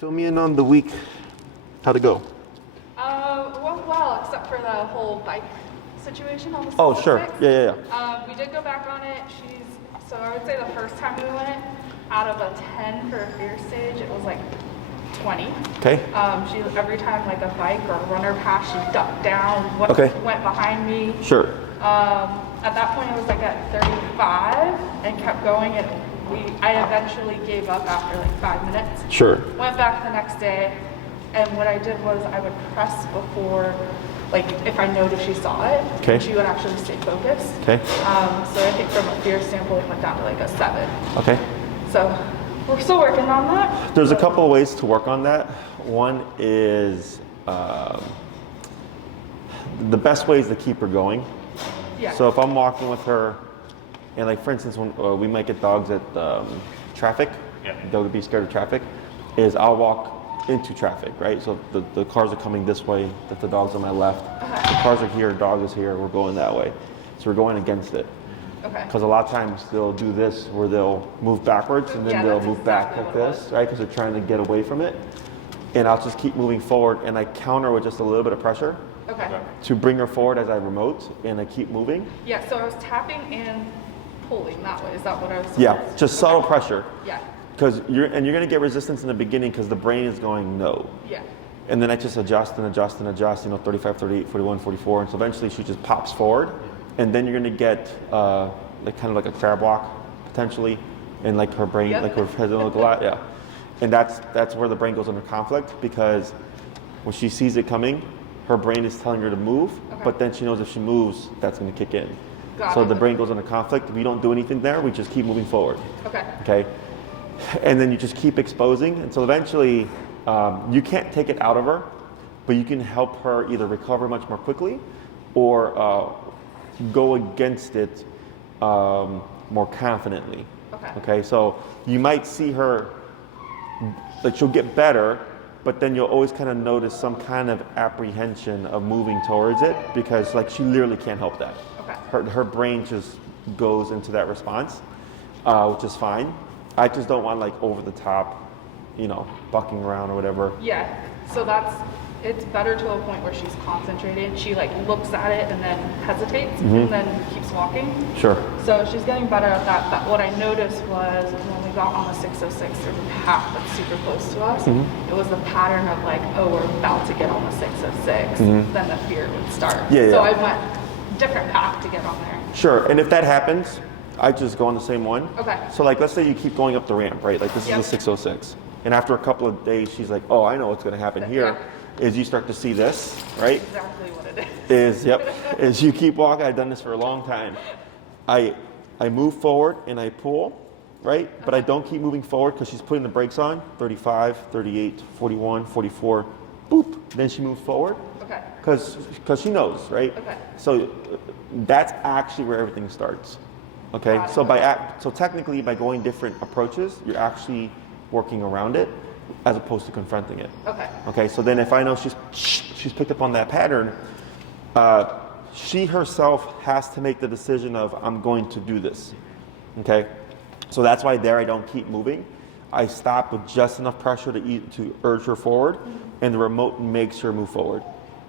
Fill me in on the week. How'd it go? Went well, except for the whole bike situation on the 606. Oh, sure. Yeah. We did go back on it. So I would say the first time we went, out of a 10 for a fear stage, it was like 20. Okay. She every time like a bike or a runner passed, she ducked down, went behind me. Sure. At that point, it was like at 35 and kept going, and I eventually gave up after like 5 minutes. Sure. Went back the next day, and what I did was I would press before, like if I noticed she saw it, okay, she would actually stay focused. Okay. So I think from a fear standpoint, it went down to like a 7. Okay. So we're still working on that. There's a couple of ways to work on that. One is the best way is to keep her going. Yeah. So if I'm walking with her, and like for instance, when we might get dogs at traffic, they'll be scared of traffic, is I'll walk into traffic, right? So the cars are coming this way, the dog's on my left. The cars are here, dog is here, we're going that way. So we're going against it. Okay. Because a lot of times they'll do this where they'll move backwards and then they'll move back like this, right? Because they're trying to get away from it. And I'll just keep moving forward and I counter with just a little bit of pressure. Okay. To bring her forward as I remote and I keep moving. Yeah, so I was tapping and pulling that way. Is that what I was supposed Yeah, just subtle pressure. Yeah. Because you're going to get resistance in the beginning because the brain is going no. Yeah. And then I just adjust and adjust and adjust, 35, 38, 41, 44. And so eventually she just pops forward. And then you're going to get like kind of like a crab walk potentially. And like her brain, like her head will look a lot. Yeah. And that's where the brain goes under conflict because when she sees it coming, her brain is telling her to move, but then she knows if she moves, that's going to kick in. So the brain goes under conflict. We don't do anything there. We just keep moving forward. Okay. And then you just keep exposing. And so eventually, you can't take it out of her, but you can help her either recover much more quickly or go against it more confidently. Okay. So you might see her, like she'll get better, but then you'll always kind of notice some kind of apprehension of moving towards it because like she literally can't help that. Her brain just goes into that response, which is fine. I just don't want like over the top, bucking around or whatever. Yeah, so it's better to a point where she's concentrated. She like looks at it and then hesitates and then keeps walking. Sure. So she's getting better at that. But what I noticed was when we got on the 606, there's a path that's super close to us. It was the pattern of like, oh, we're about to get on the 606. Then the fear would start. So I went different path to get on there. Sure, and if that happens, I just go on the same one. Okay. So like, let's say you keep going up the ramp, right? Like this is a 606. And after a couple of days, she's like, oh, I know what's gonna happen here. Is you start to see this, right? Exactly what it is. Is you keep walking, I've done this for a long time. I move forward and I pull, right? But I don't keep moving forward because she's putting the brakes on, 35, 38, 41, 44, boop. Then she moves forward. Okay. Because she knows, right? Okay. So that's actually where everything starts. Okay. So technically, by going different approaches, you're actually working around it, as opposed to confronting it. Okay. Okay. So then, if I know she's picked up on that pattern, she herself has to make the decision of I'm going to do this. Okay. So that's why there I don't keep moving. I stop with just enough pressure to urge her forward, and the remote makes her move forward.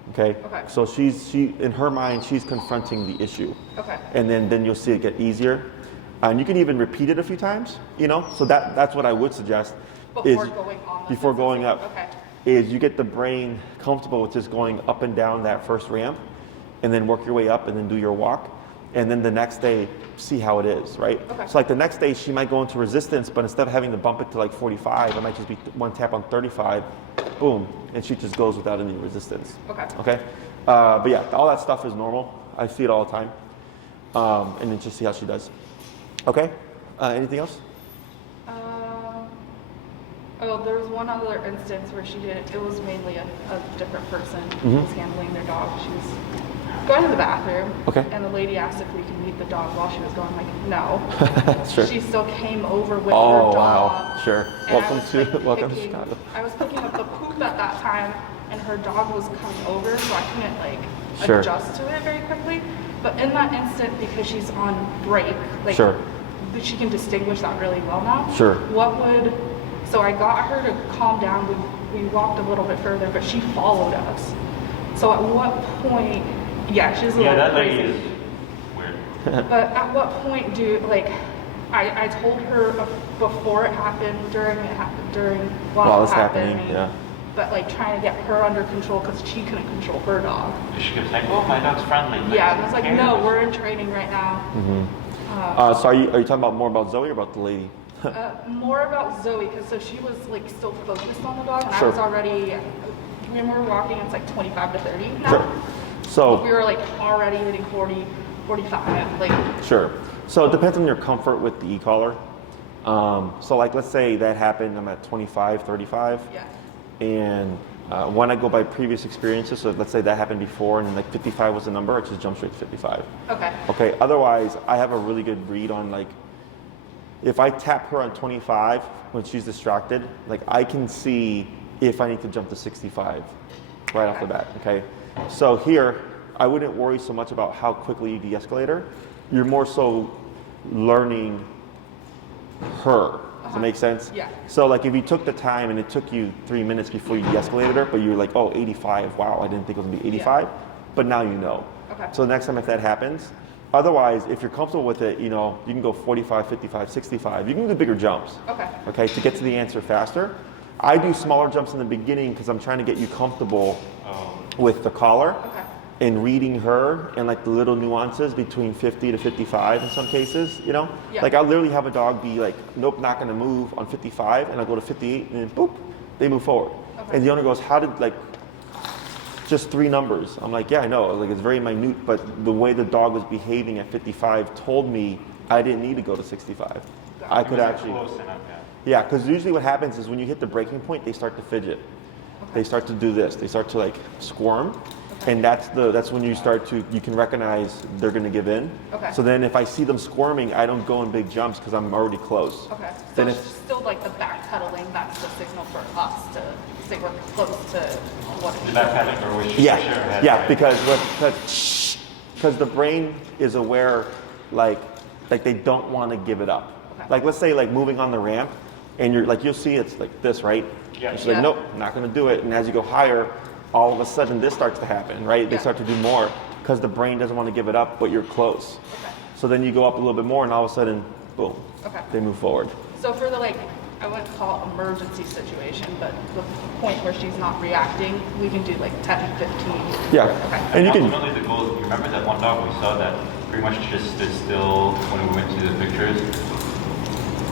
Okay. So she in her mind she's confronting the issue. Okay. And then you'll see it get easier, and you can even repeat it a few times. So that's what I would suggest. Before going up. Okay. Is you get the brain comfortable with just going up and down that first ramp, and then work your way up, and then do your walk, and then the next day see how it is, right? So like the next day she might go into resistance, but instead of having to bump it to like 45, it might just be one tap on 35, boom, and she just goes without any resistance. Okay. But yeah, all that stuff is normal. I see it all the time, and then just see how she does. Okay. Anything else? There was one other instance where it was mainly a different person who was handling their dog. She was going to the bathroom, and the lady asked if we could meet the dog while she was going. I'm like, no. Sure. She still came over with her Oh, dog. wow. Sure. Welcome to Chicago. I was picking up the poop at that time, and her dog was coming over, so I couldn't adjust to it very quickly. But in that instant, because she's on break, she can distinguish that really well now. Sure. What would So I got her to calm down. We walked a little bit further, but she followed us. So at what point, yeah, she's a little that crazy. lady is weird. But at what point I told her before it happened, while it's it happening, happened, yeah. but like trying to get her under control because she couldn't control her dog. She kept saying, "Oh, my dog's friendly." Yeah, and I was like, no, we're in training right now. So are you talking about more about Zoe or about the lady? More about Zoe, because so she was like still focused on the dog, and Sure. I was already, when we were walking, it's like 25 to 30 now. Sure. So We were like already hitting 40, 45, like. Sure. So it depends on your comfort with the e-collar. So like let's say that happened, I'm at 25, 35. Yeah. And when I go by previous experiences, so let's say that happened before and then like 55 was the number, I just jump straight to 55. Okay. Okay, otherwise I have a really good read on like, if I tap her on 25 when she's distracted, like I can see if I need to jump to 65 right off the bat, okay? So here, I wouldn't worry so much about how quickly you de-escalate her. You're more so learning her. Does that make sense? Yeah. So like if you took the time and it took you 3 minutes before you de-escalated her, but you were like, oh, 85, wow, I didn't think it was gonna be 85, but now you know. Okay. So next time if that happens, otherwise, if you're comfortable with it, you know, you can go 45, 55, 65. You can do bigger jumps. Okay. Okay, to get to the answer faster. I do smaller jumps in the beginning because I'm trying to get you comfortable with the collar Okay. and reading her and like the little nuances between 50 to 55 in some cases, you know? Yeah. Like I'll literally have a dog be like, nope, not gonna move on 55, and I'll go to 58 and then boop, they move forward. Okay. And the owner goes, how did like, just 3 numbers. I'm like, yeah, I know, like it's very minute, but the way the dog was behaving at 55 told me I didn't need to go to 65. I could actually, Close enough, yeah, because usually what happens is when you hit the breaking point, they start to fidget. They start to do this. They start to like squirm, and that's when you can recognize they're going to give in. Okay. So then if I see them squirming, I don't go in big jumps because I'm already close. Okay. So Then it's if still like the backpedaling, that's the signal for us to say we're close to what The backpedaling, or was she yeah, sure had yeah, it? because the brain is aware, like they don't want to give it up. Okay. Like let's say like moving on the ramp, and you're like you'll see it's like this, right? Yeah. And she's Yeah. like, nope, not going to do it. And as you go higher, all of a sudden this starts to happen, right? They Yeah. start to do more because the brain doesn't want to give it up, but you're close. Okay. So then you go up a little bit more, and all of a sudden, boom, Okay. they move forward. So for the like, I wouldn't call it emergency situation, but the point where she's not reacting, we can do like 10, 15. Yeah, Okay. and you can. Ultimately, the goal, you remember that one dog we saw that pretty much just stood still when we went to the pictures?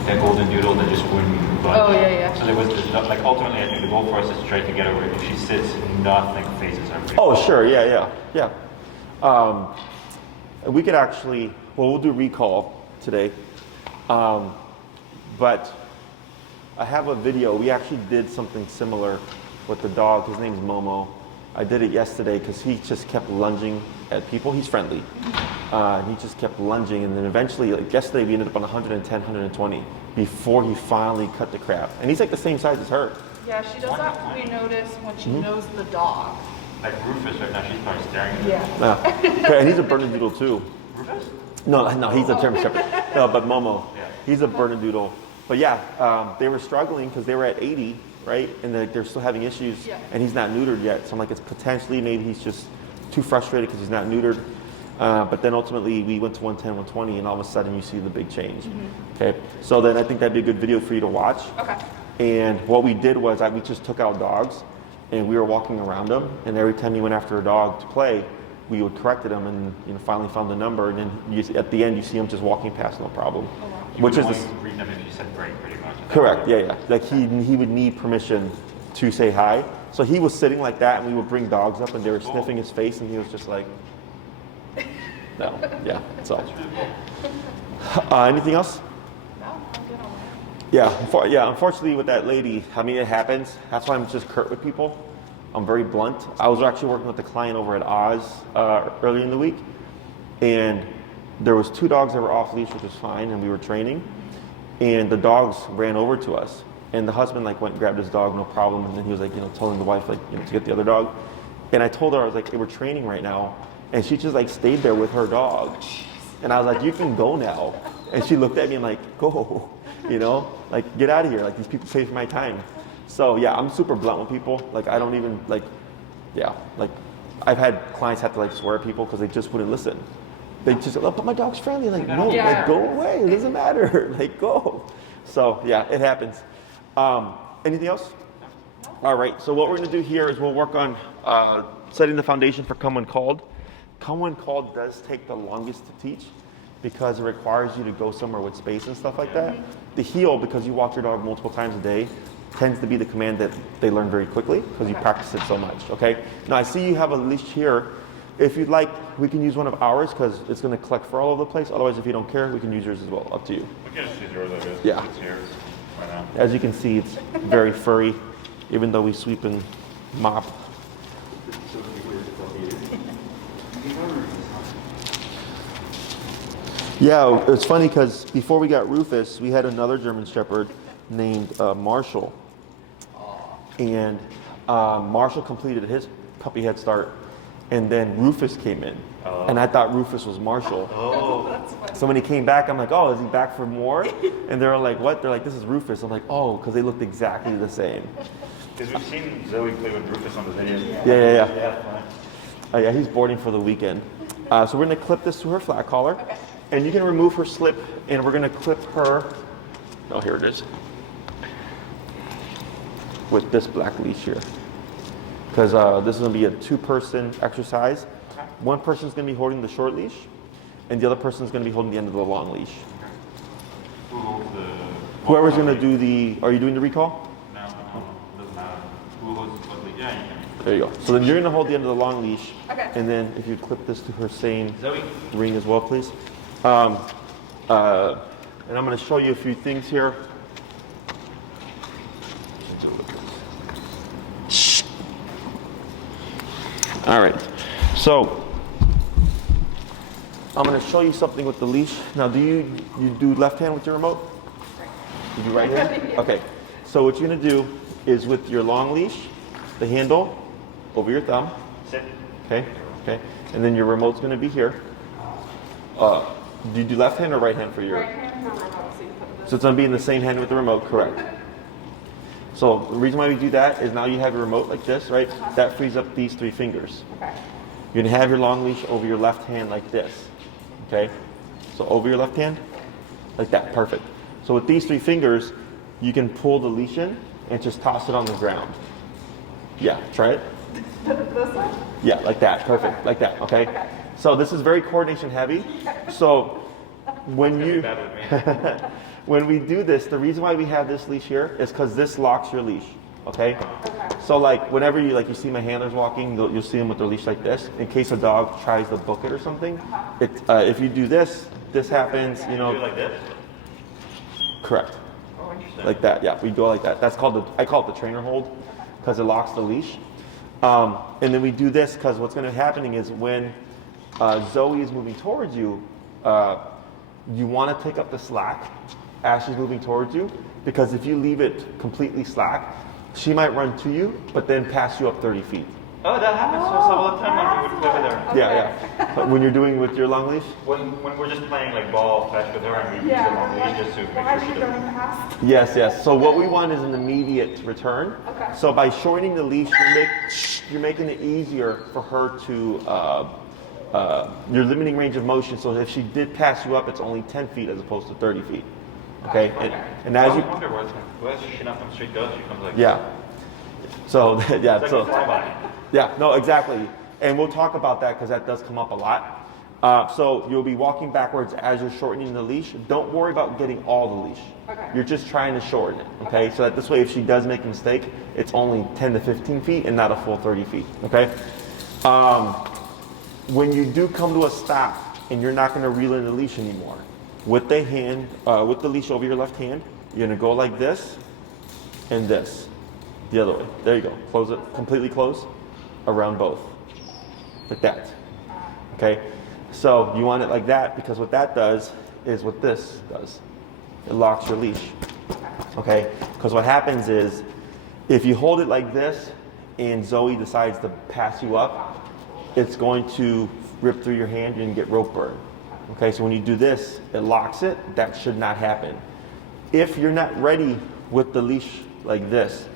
That golden doodle that just wouldn't budge. Oh, yeah, yeah. So there was this, like ultimately, I think the goal for us is to try to get her where if she sits, nothing phases her. Oh, sure, yeah. We could actually, we'll do recall today, but I have a video. We actually did something similar with the dog. His name's Momo. I did it yesterday because he just kept lunging at people. He's friendly. He just kept lunging, and then eventually, like yesterday, we ended up on 110, 120 before he finally cut the crap. And he's like the same size as her. Yeah, she does that. We notice when she knows the dog. Like Rufus right now, she's probably staring at her. Yeah. Okay, and he's a Bernedoodle too. Rufus? No, he's a German Shepherd. No, but Momo, Yeah. he's a Bernedoodle. But yeah, they were struggling because they were at 80, right? And they're still having issues, Yeah. and he's not neutered yet. So I'm like, it's potentially maybe he's just too frustrated because he's not neutered. But then ultimately we went to 110, 120, and all of a sudden you see the big change. Okay, so then I think that'd be a good video for you to watch. Okay. And what we did was we just took out dogs, and we were walking around them, and every time you went after a dog to play, we would corrected them, and finally found the number, and then at the end you see them just walking past, no problem. You Which would is only read them if you said break, pretty much. correct, yeah. Like he would need permission to say hi. So he was sitting like that, and we would bring dogs up, and they were sniffing his face, and he was just like, no, yeah. So, That's really cool. anything else? No, I'm good on that. Yeah, unfortunately with that lady, I mean, it happens. That's why I'm just curt with people. I'm very blunt. I was actually working with a client over at Oz earlier in the week, and there was 2 dogs that were off leash, which was fine, and we were training, and the dogs ran over to us, and the husband like went and grabbed his dog, no problem, and then he was like, telling the wife like, to get the other dog, and I told her, I was like, hey, we're training right now, and she just like stayed there with her dog, and I was like, you can go now. And she looked at me and like, go, you know, like get out of here. Like these people pay for my time. So yeah, I'm super blunt with people. Like I don't even like, yeah, like I've had clients have to like swear at people because they just wouldn't listen. They just, oh, but my dog's friendly. Like, no, like go away. It doesn't matter. Like go. So yeah, it happens. Anything else? All right. So what we're going to do here is we'll work on setting the foundation for Come When Called. Come When Called does take the longest to teach because it requires you to go somewhere with space and stuff like that. The heel, because you walk your dog multiple times a day, tends to be the command that they learn very quickly because you practice it so much, okay? Now I see you have a leash here. If you'd like, we can use one of ours because it's going to collect fur all over the place. Otherwise, if you don't care, we can use yours as well. Up to you. We can just use yours, I guess. Yeah. It's here right now. As you can see, it's very furry, even though we sweep and mop. Yeah, it's funny because before we got Rufus, we had another German Shepherd named Marshall. And Marshall completed his puppy head start, and then Rufus came in. And I thought Rufus was Marshall. So when he came back, I'm like, oh, is he back for more? And they're like, what? They're like, this is Rufus. I'm like, oh, because they looked exactly the same. Because we've seen Zoey play with Rufus on the videos. Yeah. Oh yeah, he's boarding for the weekend. So we're gonna clip this to her flat collar. Okay. And you can remove her slip, and we're gonna clip her, oh, here it is, with this black leash here. Because this is gonna be a two-person exercise. One person's gonna be holding the short leash, and the other person's gonna be holding the end of the long leash. Who holds the... Whoever's gonna do the, are you doing the recall? No, doesn't matter. Who holds what leash? Yeah, you can. There you go. So then you're gonna hold the end of the long leash, Okay. and then if you clip this to her same Zoey. ring as well, please. And I'm going to show you a few things here. All right. So I'm going to show you something with the leash. Now, do you do left hand with your remote? You do right hand? Okay. So what you're going to do is with your long leash, the handle over your thumb. Sit. Okay. And then your remote's going to be here. Do you do left hand or right hand for your? Right hand on my remote, so you put this. So it's going to be in the same hand with the remote, correct? So the reason why we do that is now you have your remote like this, right? That frees up these three fingers. Okay. You're going to have your long leash over your left hand like this, okay? So over your left hand, like that, perfect. So with these three fingers, you can pull the leash in and just toss it on the ground. Yeah, try it. This one? Yeah, like that, perfect, like that, okay? So this is very coordination heavy. So when you, when we do this, the reason why we have this leash here is because this locks your leash, okay? So like whenever you see my handlers walking, you'll see them with their leash like this. In case a dog tries to book it or something, if you do this happens, you know. Do it like this? Correct. Oh, interesting. Like that, yeah, we go like that. That's called I call it the trainer hold because it locks the leash. And then we do this because what's going to be happening is when Zoey is moving towards you, you want to take up the slack as she's moving towards you, because if you leave it completely slack, she might run to you, but then pass you up 30 feet. Oh, that happens to us all the time when we would play with her. Yeah. But when you're doing with your long leash? When we're just playing like ball fetch with her and we use it on leash just to make Why are sure you she going doesn't. past? Yes. So what we want is an immediate return. Okay. So by shortening the leash, you're making it easier for her to, your limiting range of motion. So if she did pass you up, it's only 10 feet as opposed to 30 feet. Okay. And as you, I wonder why does she not come straight to us? She comes like yeah. So yeah. It's like So a flyby. yeah. No, exactly. And we'll talk about that because that does come up a lot. So you'll be walking backwards as you're shortening the leash. Don't worry about getting all the leash. Okay. You're just trying to shorten it, okay? So that this way, if she does make a mistake, it's only 10 to 15 feet and not a full 30 feet, okay? When you do come to a stop and you're not gonna reel in the leash anymore, with the hand, with the leash over your left hand, you're gonna go like this and this, the other way. There you go. Close it, completely close, around both, like that, okay? So you want it like that because what that does is what this does. It locks your leash, okay? Because what happens is if you hold it like this and Zoey decides to pass you up, it's going to rip through your hand and get rope burn. Okay, so when you do this, it locks it. That should not happen. If you're not ready with the leash like this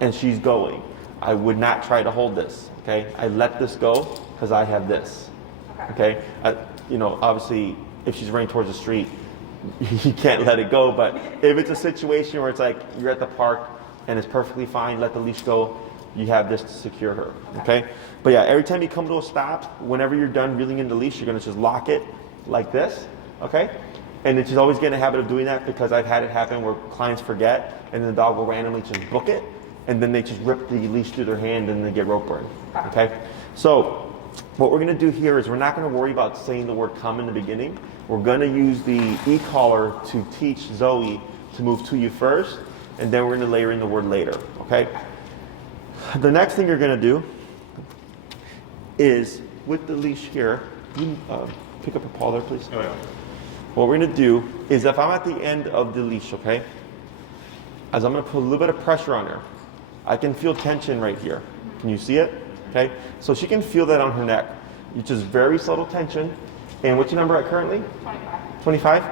and she's going, I would not try to hold this. Okay, I let this go because I have this. Okay, you know, obviously if she's running towards the street, you can't let it go. But if it's a situation where it's like you're at the park and it's perfectly fine, let the leash go. You have this to secure her. Okay, but yeah, every time you come to a stop, whenever you're done reeling in the leash, you're gonna just lock it like this. Okay, and it's just always get in a habit of doing that because I've had it happen where clients forget and the dog will randomly just book it, and then they just rip the leash through their hand and they get rope burn. Okay, so what we're going to do here is we're not going to worry about saying the word come in the beginning. We're going to use the e-collar to teach Zoey to move to you first, and then we're going to layer in the word later. Okay, the next thing you're going to do is with the leash here, you pick up a paw there, please. Oh, yeah. What we're going to do is if I'm at the end of the leash, okay, as I'm going to put a little bit of pressure on her, I can feel tension right here. Can you see it? Okay, so she can feel that on her neck. It's just very subtle tension. And what's your number at currently? 25. 25?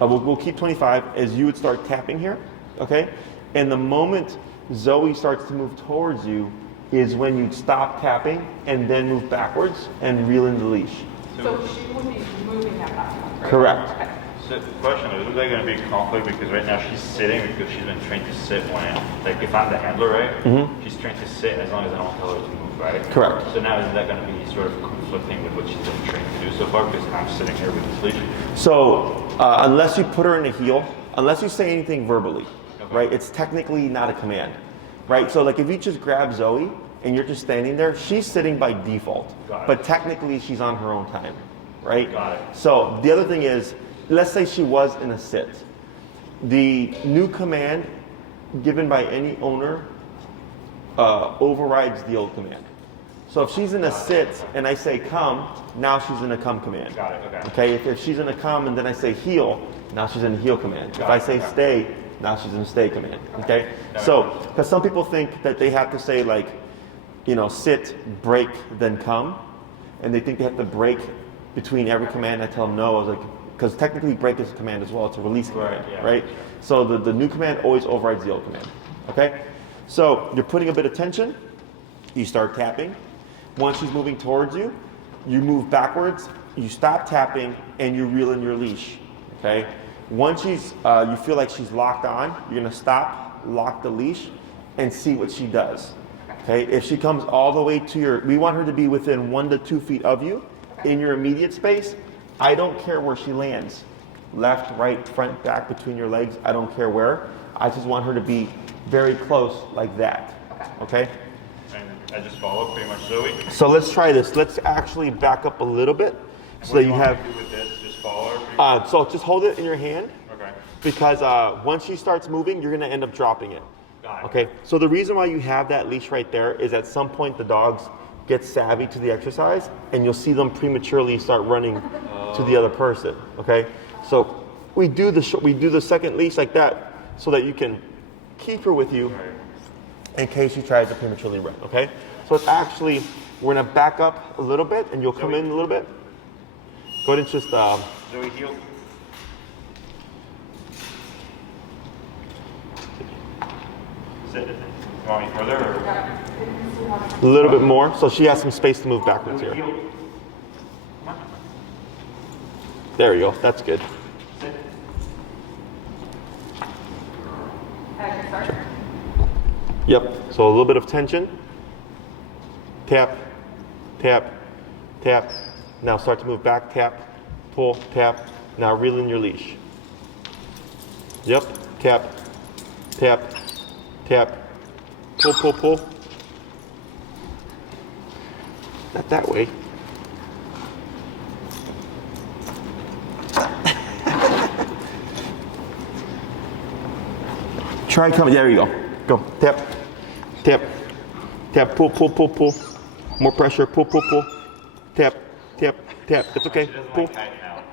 We'll keep 25 as you would start tapping here, okay? And the moment Zoey starts to move towards you is when you stop tapping and then move backwards and reel in the leash. So she would be moving at that point, right? Correct. Okay. So question, is there going to be a conflict because right now she's sitting because she's been trained to sit when, like if I'm the handler, right? She's trained to sit as long as I don't tell her to move, right? Correct. So now is that going to be sort of conflicting with what she's been trained to do so far because I'm sitting here with this leash? So unless you put her in a heel, unless you say anything verbally, right, it's technically not a command, right? So like if you just grab Zoey and you're just standing there, she's sitting by default, but technically she's on her own time, right? Got it. So the other thing is, let's say she was in a sit. The new command given by any owner overrides the old command. So if she's in a sit and I say come, now she's in a come command. Got it, okay. Okay, if she's in a come and then I say heel, now she's in a heel command. If I say stay, now she's in a stay command. Okay, so because some people think that they have to say like, you know, sit, break, then come, and they think they have to break between every command. I tell them no. I was like, because technically break is a command as well. It's a release command, right? So the new command always overrides the old command. Okay, so you're putting a bit of tension. You start tapping. Once she's moving towards you, you move backwards. You stop tapping and you reel in your leash. Okay. Once she's you feel like she's locked on, you're gonna stop, lock the leash, and see what she does. Okay. If she comes all the way to your, we want her to be within 1 to 2 feet of you in your immediate space. I don't care where she lands. Left, right, front, back, between your legs. I don't care where. I just want her to be very close like that. Okay? And I just follow pretty much Zoey. So let's try this. Let's actually back up a little bit so that you have. What do with this? Just follow her? So just hold it in your hand Okay. because once she starts moving, you're going to end up dropping it. Got it. Okay? So the reason why you have that leash right there is at some point the dogs get savvy to the exercise and you'll see them prematurely start running to the other person. Okay, so we do the second leash like that so that you can keep her with you in case she tries to prematurely run. Okay, so it's actually, we're gonna back up a little bit and you'll come in a little bit. Go ahead and just Zoey heel. Sit. You want me further or? a little bit more so she has some space to move backwards here. Heel. Come on. There you go, that's good. Sit. Yep, so a little bit of tension. Tap, tap, tap. Now start to move back, tap, pull, tap. Now reel in your leash. Yep, tap, tap, tap, pull, pull, pull. Not that way. Try coming, there you go. Go, tap, tap, tap, pull, pull, pull, pull. More pressure, pull, pull, pull. Tap, tap, tap. It's okay, pull.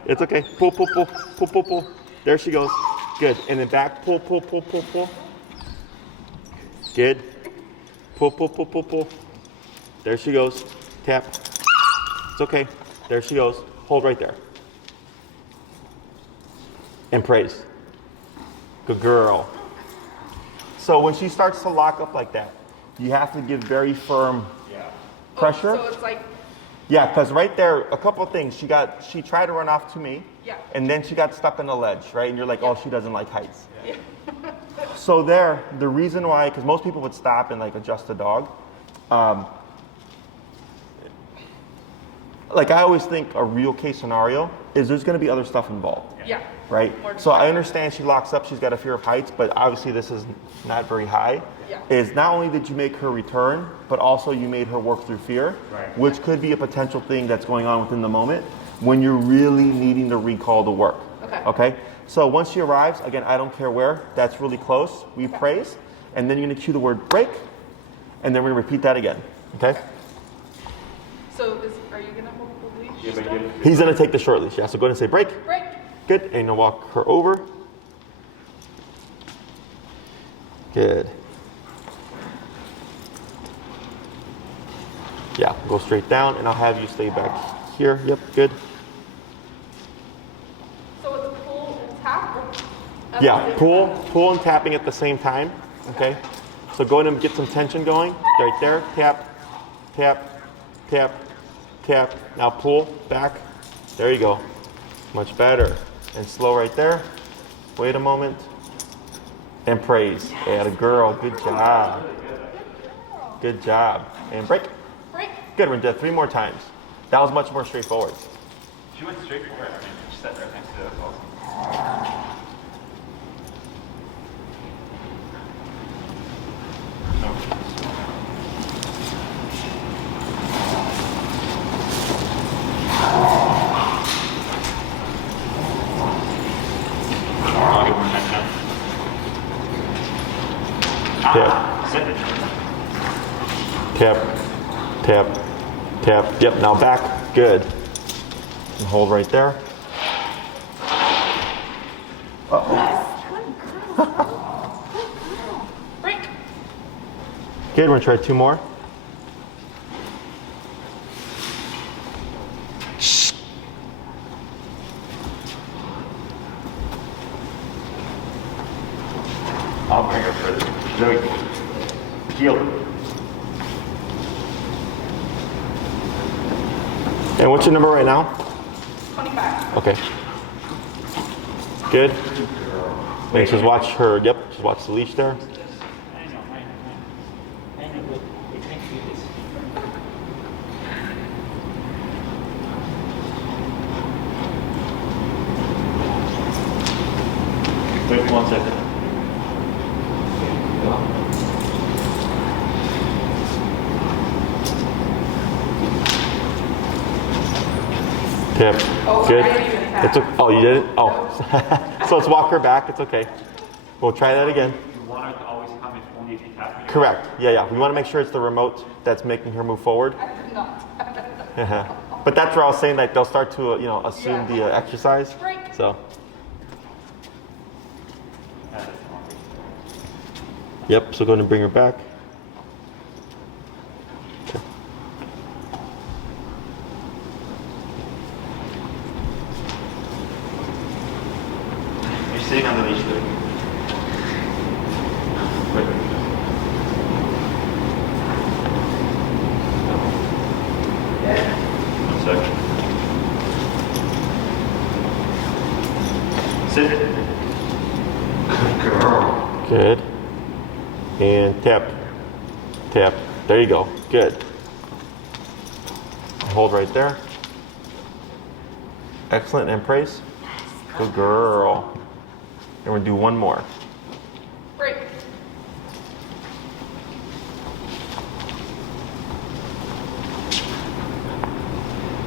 It's okay, pull, pull, pull, pull, pull, pull. There she goes. Good, and then back, pull, pull, pull, pull, pull. Good. Pull, pull, pull, pull, pull. There she goes. Tap. It's okay. There she goes. Hold right there. and praise. Good girl. So when she starts to lock up like that, you have to give very firm pressure. Oh, so it's like, Yeah, because right there, a couple of things. She tried to run off to me, yeah. and then she got stuck on the ledge, right? And you're like, oh, she doesn't like heights. Yeah. So there, the reason why, because most people would stop and like adjust the dog. Like I always think a real case scenario is there's going to be other stuff involved. Yeah. Right? More So I distracting. understand she locks up, she's got a fear of heights, but obviously this is not very high. Yeah. Is not only did you make her return, but also you made her work through fear, Right. which could be a potential thing that's going on within the moment when you're really needing to recall to work. Okay. Okay? So once she arrives, again, I don't care where, that's really close, we praise, and then you're gonna cue the word break, and then we're gonna repeat that again, okay? So are you gonna hold the leash? Yeah, but still? He's gonna take the short leash, yeah, so go ahead and say break. Break. Good, and you're gonna walk her over. Good. Yeah, go straight down, and I'll have you stay back here. Yep, good. So it's pull and tap? Or at the Yeah, same pull and tapping at the same time, okay? So go ahead and get some tension going, right there. Tap, tap, tap, tap. Now pull, back. There you go. Much better. And slow right there. Wait a moment. And praise. Atta girl, good job. Good job. And break. Break. Good, we're gonna do that 3 more times. That was much more straightforward. She went straight for it. I mean, she sat right next to it. That's awesome. I'll give her a next time. Tap, Sit it. tap, tap, tap. Yep, now back. Good. And hold right there. Break. Good, we're gonna try 2 more. I'll bring her further. Zoey, heel. And what's your number right now? 25. Okay. Good. And just watch her, yep, just watch the leash there. Wait 1 second. Tap. Oh, Good. I didn't even tap. It's okay. Oh, you didn't? Oh. So let's walk her back. It's okay. We'll try that again. You want her to always come in only if you tap me. Correct. Yeah, yeah. We want to make sure it's the remote that's making her move forward. I did not. But that's where I was saying that they'll start to, assume the exercise. Break. So. Yep. So go ahead and bring her back. Okay. You're sitting on the leash, good. Wait. One second. Sit it. Good girl. Good. And tap. Tap. There you go. Good. Hold right there. Excellent. And praise. Good girl. And we're going to do 1 more. Break.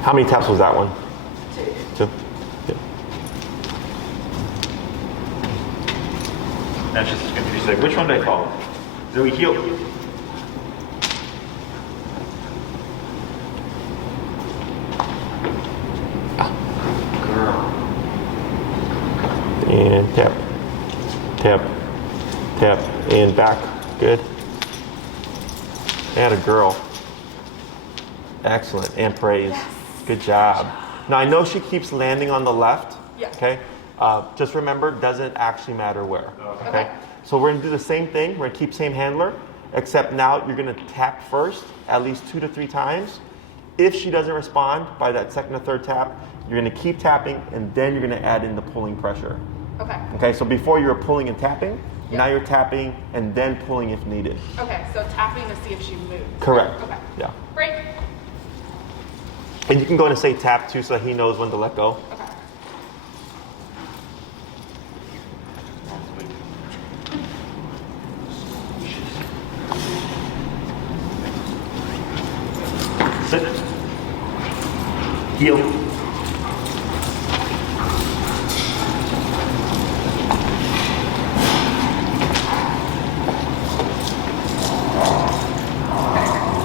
How many taps was that one? 2. 2. Good. Now she's just gonna be like, which one did I call? Zoey, heel. Girl. And tap. Tap. Tap. And back. Good. And a girl. Excellent. And praise. Good job. Now I know she keeps landing on the left. Yeah. Okay. Just remember, doesn't actually matter where. Okay. So we're gonna do the same thing. We're gonna keep same handler, except now you're gonna tap first, at least 2 to 3 times. If she doesn't respond by that second or third tap, you're gonna keep tapping, and then you're gonna add in the pulling pressure. Okay. Okay, so before you were pulling and tapping, now you're tapping and then pulling if needed. Okay, so tapping to see if she moves. Correct. Okay. Yeah. Break. And you can go in and say tap too, so that he knows when to let go. Okay. Sit. Heel.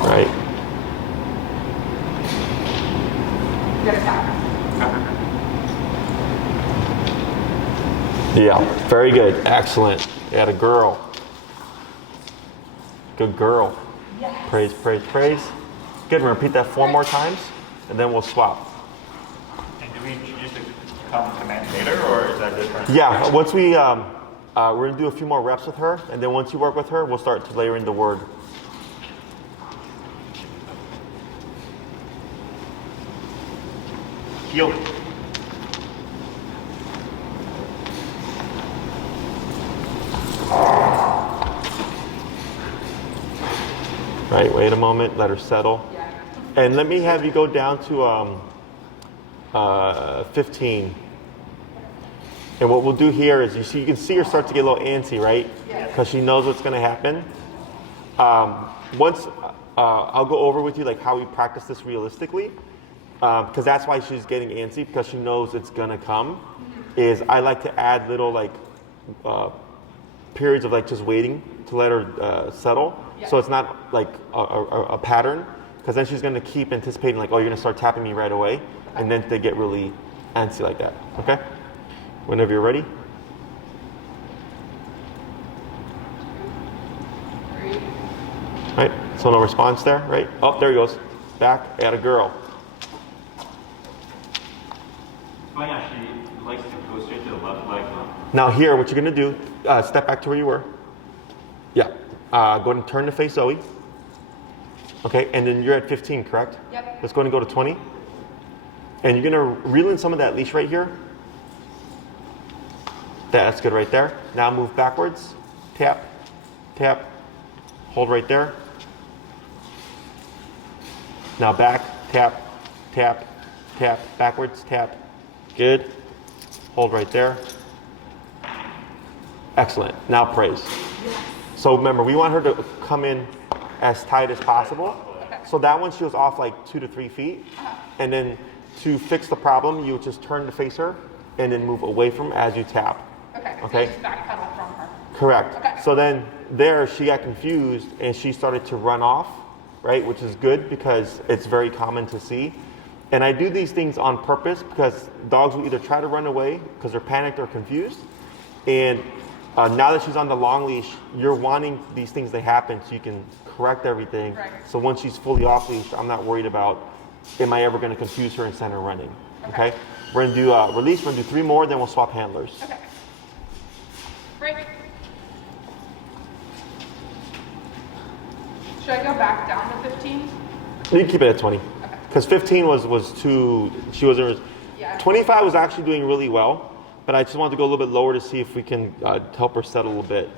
Right. Get it back. Yeah, very good. Excellent. You had a girl. Good girl. Yes. Praise, praise, praise. Good. We're going to repeat that 4 more times, and then we'll swap. And do we introduce the command later, or is that different? Yeah, once we, we're going to do a few more reps with her, and then once you work with her, we'll start to layer in the word. Heel. Right, wait a moment, let her settle. Yeah. And let me have you go down to 15. And what we'll do here is, you can see her start to get a little antsy, right? Yes. Because she knows what's going to happen. Once I'll go over with you like how we practice this realistically, because that's why she's getting antsy, because she knows it's going to come. Is I like to add little like periods of like just waiting to let her settle. Yeah. So it's not like a pattern, because then she's going to keep anticipating like, oh, you're going to start tapping me right away, and then they get really antsy like that. Okay? Whenever you're ready. Right? So no response there, right? Oh, there he goes. Back at a girl. Funny how she likes to go straight to the left leg. Now here, what you're going to do, step back to where you were. Yeah. Go ahead and turn to face Zoey. Okay, and then you're at 15, correct? Yep. Let's go ahead and go to 20. And you're going to reel in some of that leash right here. That's good right there. Now move backwards. Tap, tap, hold right there. Now back, tap, tap, tap, backwards, tap. Good. Hold right there. Excellent. Now praise. So remember, we want her to come in as tight as possible. So that one, she was off like 2 to 3 feet. And then to fix the problem, you would just turn to face her and then move away from her as you tap. Okay. Okay. So just backpedal from her. Correct. Okay. So then there, she got confused and she started to run off, right? Which is good because it's very common to see. And I do these things on purpose because dogs will either try to run away because they're panicked or confused. And now that she's on the long leash, you're wanting these things to happen so you can correct everything. Right. So once she's fully off leash, I'm not worried about, am I ever going to confuse her and send her running? Okay? We're going to do release, we're going to do 3 more, then we'll swap handlers. Okay. Break. Should I go back down to 15? You can keep it at 20. Because 15 was too, she wasn't, Yeah. 25 was actually doing really well, but I just wanted to go a little bit lower to see if we can help her settle a little bit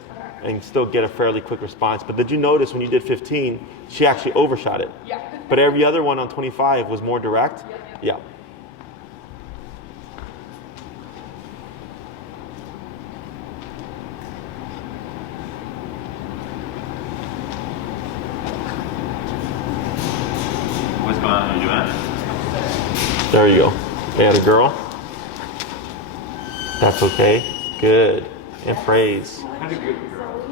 and still get a fairly quick response. But did you notice when you did 15, she actually overshot it? Yeah. But every other one on 25 was more direct? Yeah. What's going on? Are you doing? There you go. They had a girl. That's okay. Good. And praise. That's a good girl.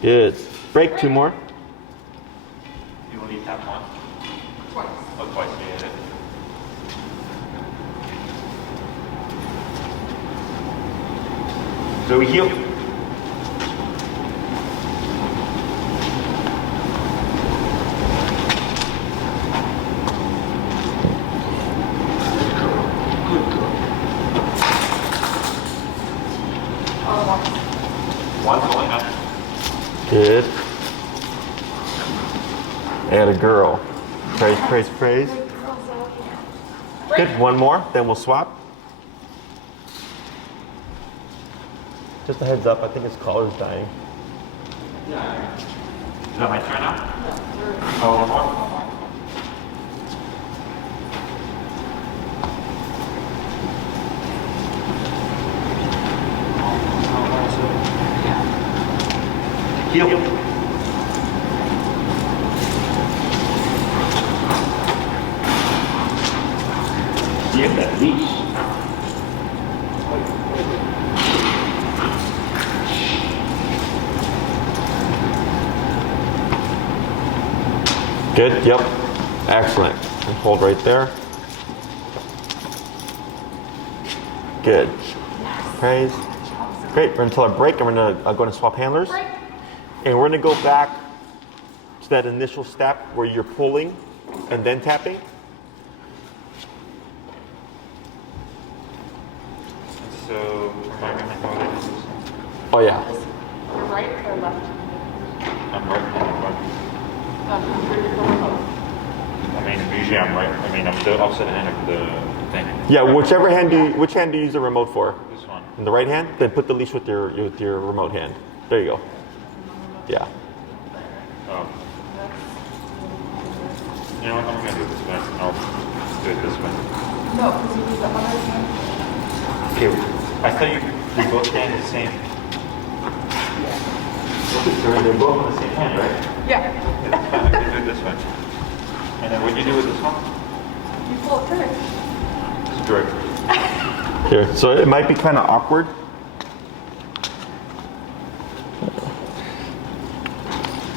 Good. Break 2 more. You only tap once? Twice. Oh, twice. Yeah. So we heel. One's going up. Good. And a girl. Praise, praise, praise. Good. One more, then we'll swap. Just a heads up, I think his collar's dying. Is that my turn now? Oh, one more? Heel. Yeah, that leash. Good, yep. Excellent. And hold right there. Good. Praise. Great, we're gonna tell our break and we're gonna go and swap handlers. And we're gonna go back to that initial step where you're pulling and then tapping. So, remind me how it is. Oh yeah. You're right or left? I'm right. Where you're going both. I mean, usually I'm right. I mean, I'm the opposite hand of the thing. Yeah, which hand do you use the remote for? This one. In the right hand? Then put the leash with your remote hand. There you go. Yeah. Oh. You know what? I'm gonna do this way. I'll do it this way. No, because you use the other hand. Okay. I thought we both hand the same. They're both on the same hand, right? Yeah. Yeah, that's fine. I can do it this way. And then what do you do with this one? You pull it through. Just direct. Here. So it might be kind of awkward.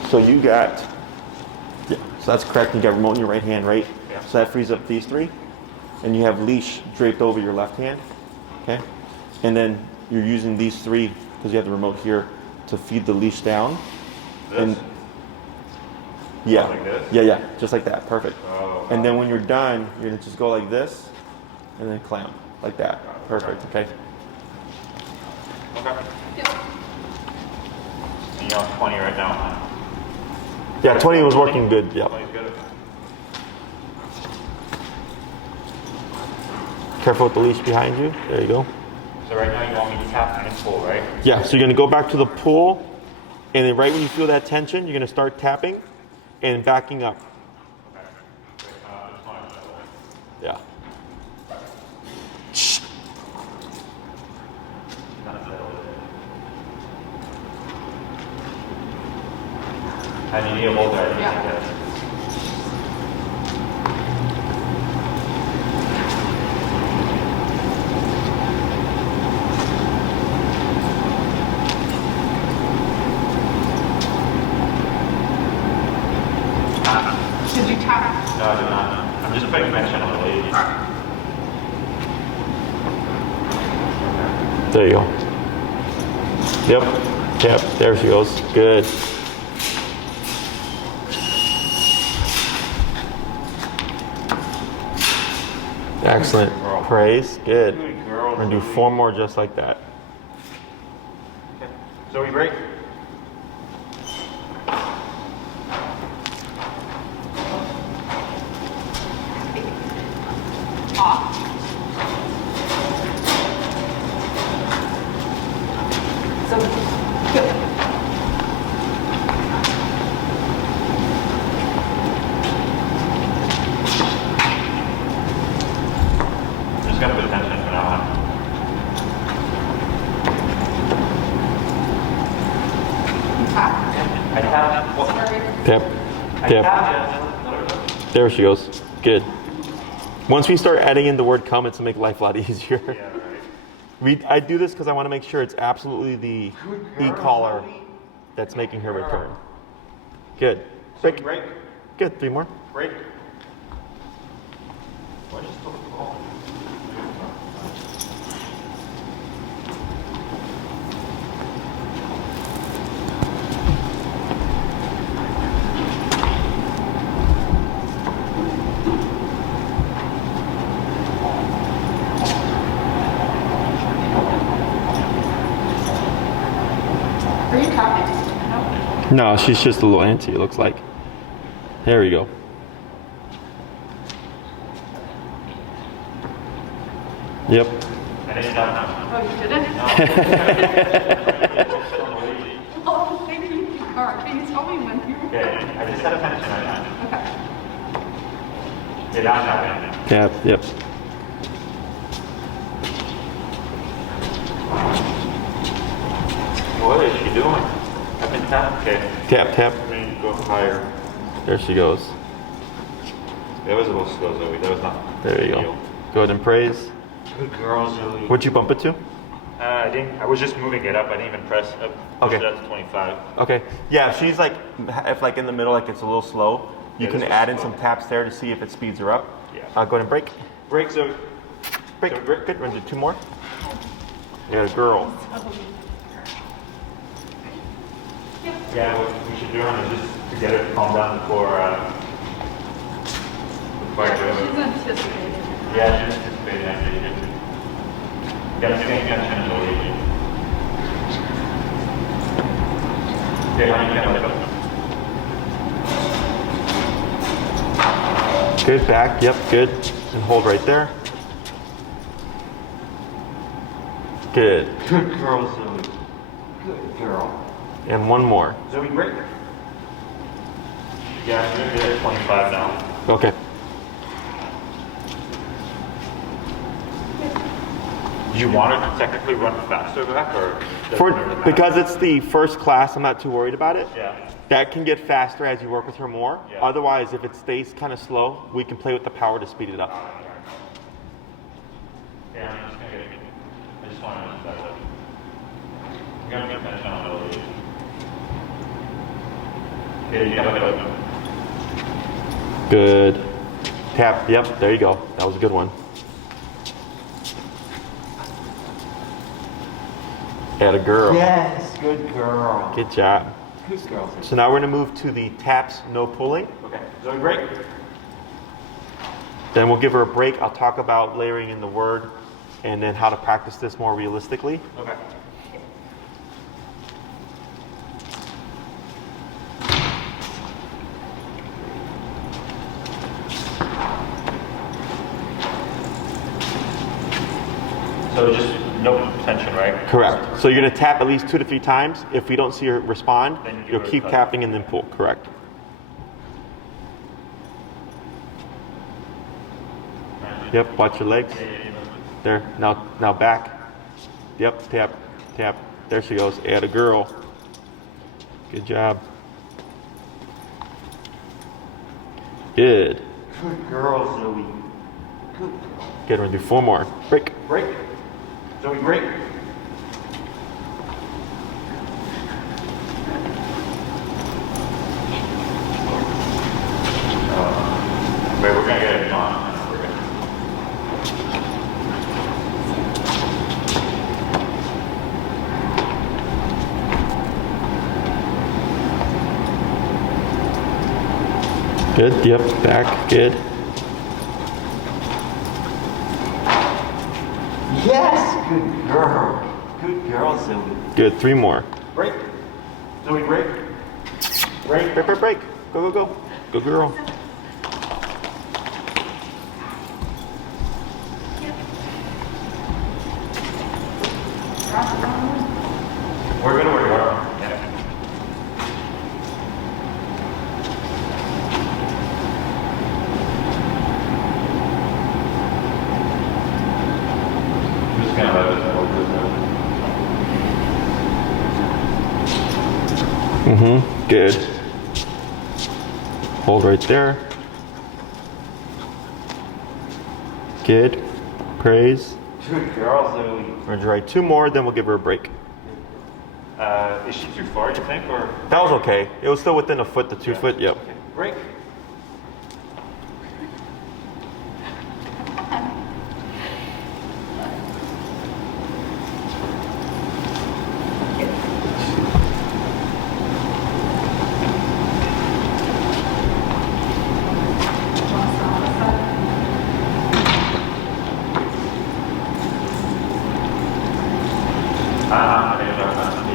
So you got, yeah, so that's correct. You got remote in your right hand, right? Yeah. So that frees up these three. And you have leash draped over your left hand, okay? And then you're using these three, because you have the remote here, to feed the leash down. This? And yeah, Like this? yeah, just like that, perfect. Oh. And then when you're done, you're gonna just go like this, and then clamp, like that, perfect, okay? Okay. And you're on 20 right now, huh? Yeah, 20 was working good, yeah. 20's good. Careful with the leash behind you, there you go. So right now you want me to tap and pull, right? Yeah, so you're gonna go back to the pull, and then right when you feel that tension, you're gonna start tapping and backing up. Okay. This one. Yeah. And you need a holder. I think. Yeah. Did you tap? No, I did not. I'm just putting mention on the lady. There you go. Yep, there she goes, good. Excellent, praise, good. Good girl. We're gonna do 4 more just like that. Zoey, break. Off. So, good. Just gotta put attention for now on. You tap. I tapped. Well, Tap, I tap, tapped. there she goes, good. Once we start adding in the word come, it's to make life a lot easier. Yeah, right. I do this because I want to make sure it's absolutely the e-collar that's making her return. Good. Zoey, break. Good, 3 more. Break. Why is she still falling? Are you tapping? No. No, she's just a little antsy, it looks like. There we go. Yep. I didn't stop now. Oh, you didn't? Oh, thank you. All right, can you tell me when you were? Yeah, I just had a tension right now. Okay. Yeah, now tapping. Tap, yep. What is she doing? I've been tapping. Okay. Tap, tap. I mean, go higher. There she goes. That was a little slow, Zoe. That was not. There you go. Go ahead and praise. Good girl, Zoe. What'd you bump it to? I didn't. I was just moving it up. I didn't even press up. Okay. Push it up to 25. Okay. Yeah, if she's like, if like in the middle, like it's a little slow, you Yeah, can this add was in slow. some taps there to see if it speeds her up. Yeah. Go ahead and break. Break, Zoe. Break. So break. Good. We're gonna do 2 more. Yeah, girl. Yeah, what we should do is just to get it calm down before I do She's it. anticipating. Yeah, she's anticipating that. Gotta change the lead. Okay, honey, you gotta let go. Good. Back. Yep. Good. And hold right there. Good. Good girl, Zoe. Good girl. And 1 more. Zoe, break. Yeah, I'm gonna be at 25 now. Okay. Do you want to technically run faster back or? Because it's the first class, I'm not too worried about it. Yeah. That can get faster as you work with her more. Yeah. Otherwise, if it stays kind of slow, we can play with the power to speed it up. Yeah, I'm just gonna get it. I just want to set it up. I'm gonna get that channel ability. Okay, you gotta let go. Good. Tap. Yep. There you go. That was a good one. Atta girl. Yes, good girl. Good job. Good girl. So now we're going to move to the taps, no pulling. Okay, Zoe, break. Then we'll give her a break. I'll talk about layering in the word and then how to practice this more realistically. Okay. So just no tension, right? Correct. So you're going to tap at least 2 to 3 times. If we don't see her respond, Then you give you'll her a keep touch. tapping and then pull. Correct. Yep. Watch your legs. There. Now back. Yep. Tap. Tap. There she goes. Atta girl. Good job. Good. Good girl, Zoe. Good girl. Good. We're going to do 4 more. Break. Break. Zoe, break. Wait, we're gonna get it on. We're gonna. Good. Yep. Back. Good. Yes, good girl. Good girl, Zoe. Good. 3 more. Break. Zoe, break. Break. Break. Break. Break. Go. Go. Go. Go, girl. We're gonna work hard. Yeah. I'm just gonna let this hold this out. Good. Hold right there. Good. Praise. Good girl, Zoe. We're going to try 2 more, then we'll give her a break. Is she too far, you think, or? That was okay. It was still within a foot to 2 foot. Yep. Okay. Break.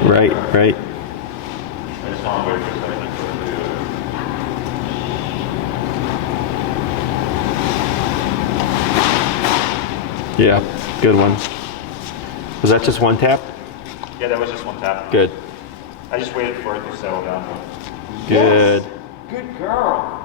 Right, right. just want to wait for a second for it Yeah, good one. Was that just one tap? Yeah, that was just one tap. Good. I just waited for it to settle down. Good. Good girl.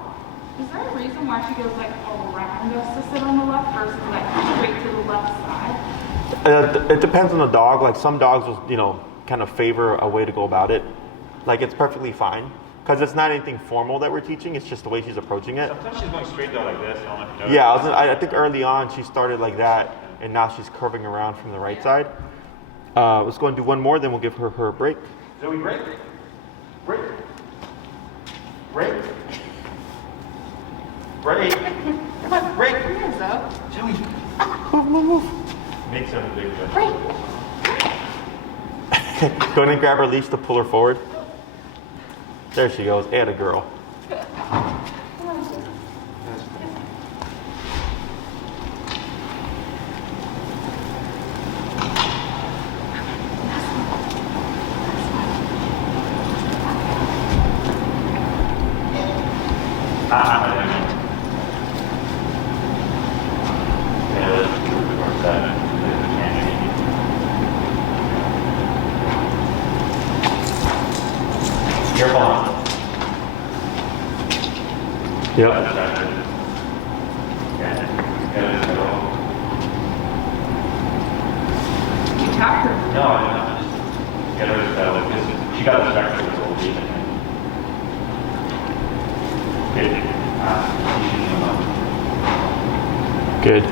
Is there a reason why she goes like around us to sit on the left versus like straight to the left side? It depends on the dog. Like some dogs will, kind of favor a way to go about it. Like it's perfectly fine because it's not anything formal that we're teaching. It's just the way she's approaching it. Sometimes she's going straight though like this. I don't know if you noticed. Yeah, I think early on she started like that, and now she's curving around from the right side. Let's go and do one more, then we'll give her a break. Zoey, break. Break. Break. Break. Come on, break. Come here, Zoe. Zoey. Move. Make some big jump. Break. Go ahead and grab her leash to pull her forward. There she goes. And a girl. Yep. You tapped her. No, I didn't. Get her to settle because she got distracted with old leaving. Good.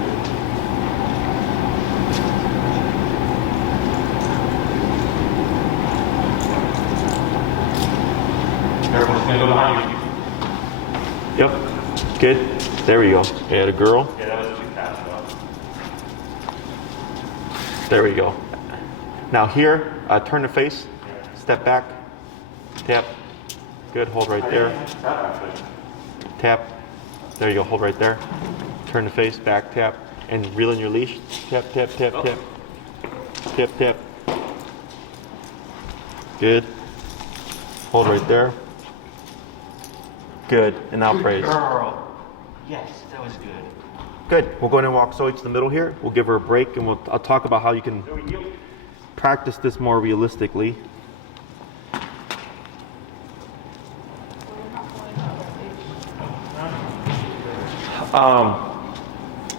Everyone's gonna go behind you. Yep. Good. There we go. And a girl. Yeah, that was too fast though. There we go. Now here, turn the face. Step back. Tap. Good. Hold right there. Tap. There you go. Hold right there. Turn the face. Back. Tap. And reel in your leash. Tap, tap, tap, tap. Tap, tap. Good. Hold right there. Good. And now praise. Girl. Yes, that was good. Good. We'll go ahead and walk Zoe to the middle here. We'll give her a break, and I'll talk about how you can practice this more realistically.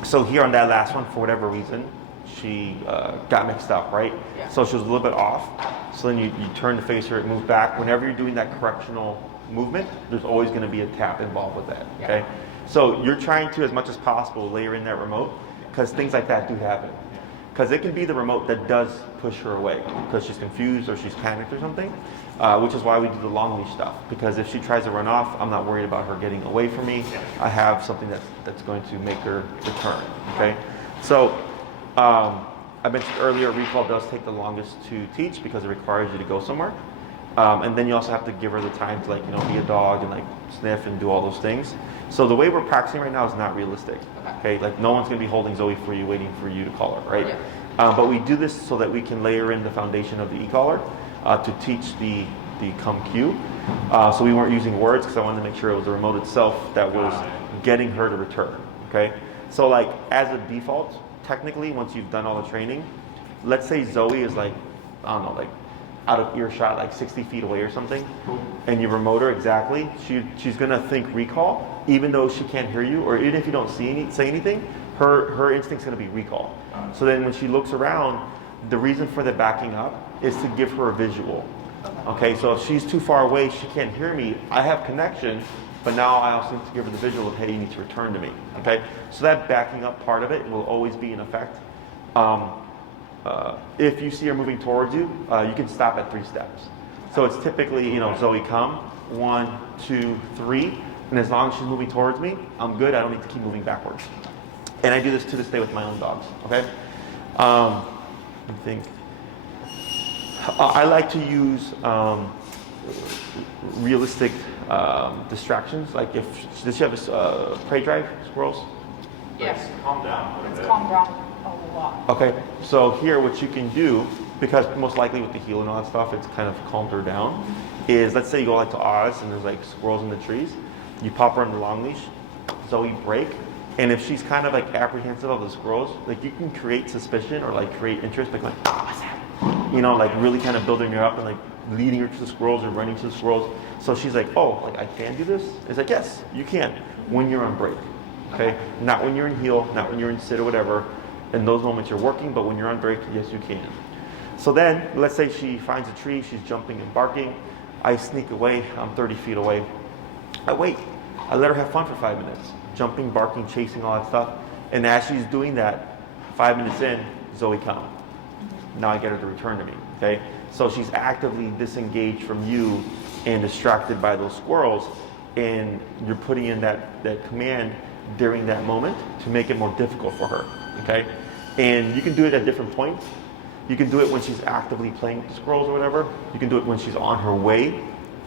So here on that last one, for whatever reason, she got mixed up, right? Yeah. So she was a little bit off. So then you turn to face her, it moves back. Whenever you're doing that correctional movement, there's always going to be a tap involved with that, okay? Yeah. So you're trying to, as much as possible, layer in that remote, because things like that do happen. Because it can be the remote that does push her away, because she's confused or she's panicked or something, which is why we do the long leash stuff. Because if she tries to run off, I'm not worried about her getting away from me. I have something that's going to make her return, okay? So I mentioned earlier, recall does take the longest to teach because it requires you to go somewhere. And then you also have to give her the time to be a dog and sniff and do all those things. So the way we're practicing right now is not realistic. Okay, no one's gonna be holding Zoe for you, waiting for you to call her, right? Yeah. But we do this so that we can layer in the foundation of the e-collar to teach the come cue. So we weren't using words because I wanted to make sure it was the remote itself that was getting her to return. Okay, so as a default, technically, once you've done all the training, let's say Zoe is out of earshot, 60 feet away or something, and you remote her exactly, she's gonna think recall, even though she can't hear you, or even if you don't say anything, her instinct's gonna be recall. So then when she looks around, the reason for the backing up is to give her a visual. Okay, so if she's too far away, she can't hear me, I have connection, but now I also need to give her the visual of, hey, you need to return to me. Okay, so that backing up part of it will always be in effect. If you see her moving towards you, you can stop at 3 steps. So it's typically, Zoe, come, 1, 2, 3, and as long as she's moving towards me, I'm good. I don't need to keep moving backwards. And I do this to this day with my own dogs. Okay. I think I like to use realistic distractions. Like does she have a prey drive, squirrels? Yes. Calm down. It's calmed down a lot. Okay, so here what you can do because most likely with the heel and all that stuff, it's kind of calmed her down, is let's say you go like to Oz and there's like squirrels in the trees, you pop her on the long leash, Zoe break, and if she's kind of like apprehensive of the squirrels, like you can create suspicion or like create interest, like oh, what's that? You know, like really kind of building her up and like leading her to the squirrels or running to the squirrels. So she's like, oh, like I can do this? It's like, yes, you can when you're on break, okay? Not when you're in heel, not when you're in sit or whatever. In those moments you're working, but when you're on break, yes, you can. So then, let's say she finds a tree, she's jumping and barking. I sneak away, I'm 30 feet away. I wait, I let her have fun for 5 minutes. Jumping, barking, chasing, all that stuff. And as she's doing that, 5 minutes in, Zoe come. Now I get her to return to me, okay? So she's actively disengaged from you and distracted by those squirrels, and you're putting in that command during that moment to make it more difficult for her, okay? And you can do it at different points. You can do it when she's actively playing with the squirrels or whatever. You can do it when she's on her way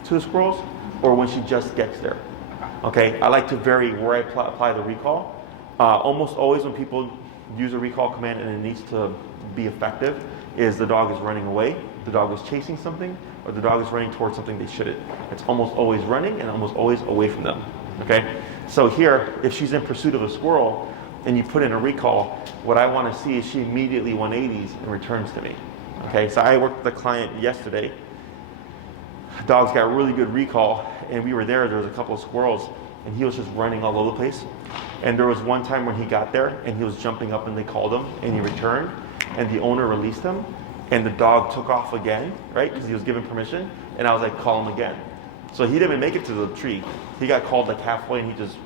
to the squirrels or when she just gets there, okay? I like to vary where I apply the recall. Almost always when people use a recall command and it needs to be effective is the dog is running away, the dog is chasing something, or the dog is running towards something they shouldn't. It's almost always running and almost always away from them, okay? So here, if she's in pursuit of a squirrel and you put in a recall, what I want to see is she immediately 180s and returns to me, okay? So I worked with a client yesterday. Dog's got a really good recall, and we were there was a couple of squirrels, and he was just running all over the place. And there was one time when he got there, and he was jumping up, and they called him, and he returned, and the owner released him, and the dog took off again, right? Because he was given permission, and I was like, call him again. So he didn't even make it to the tree. He got called like halfway, and he just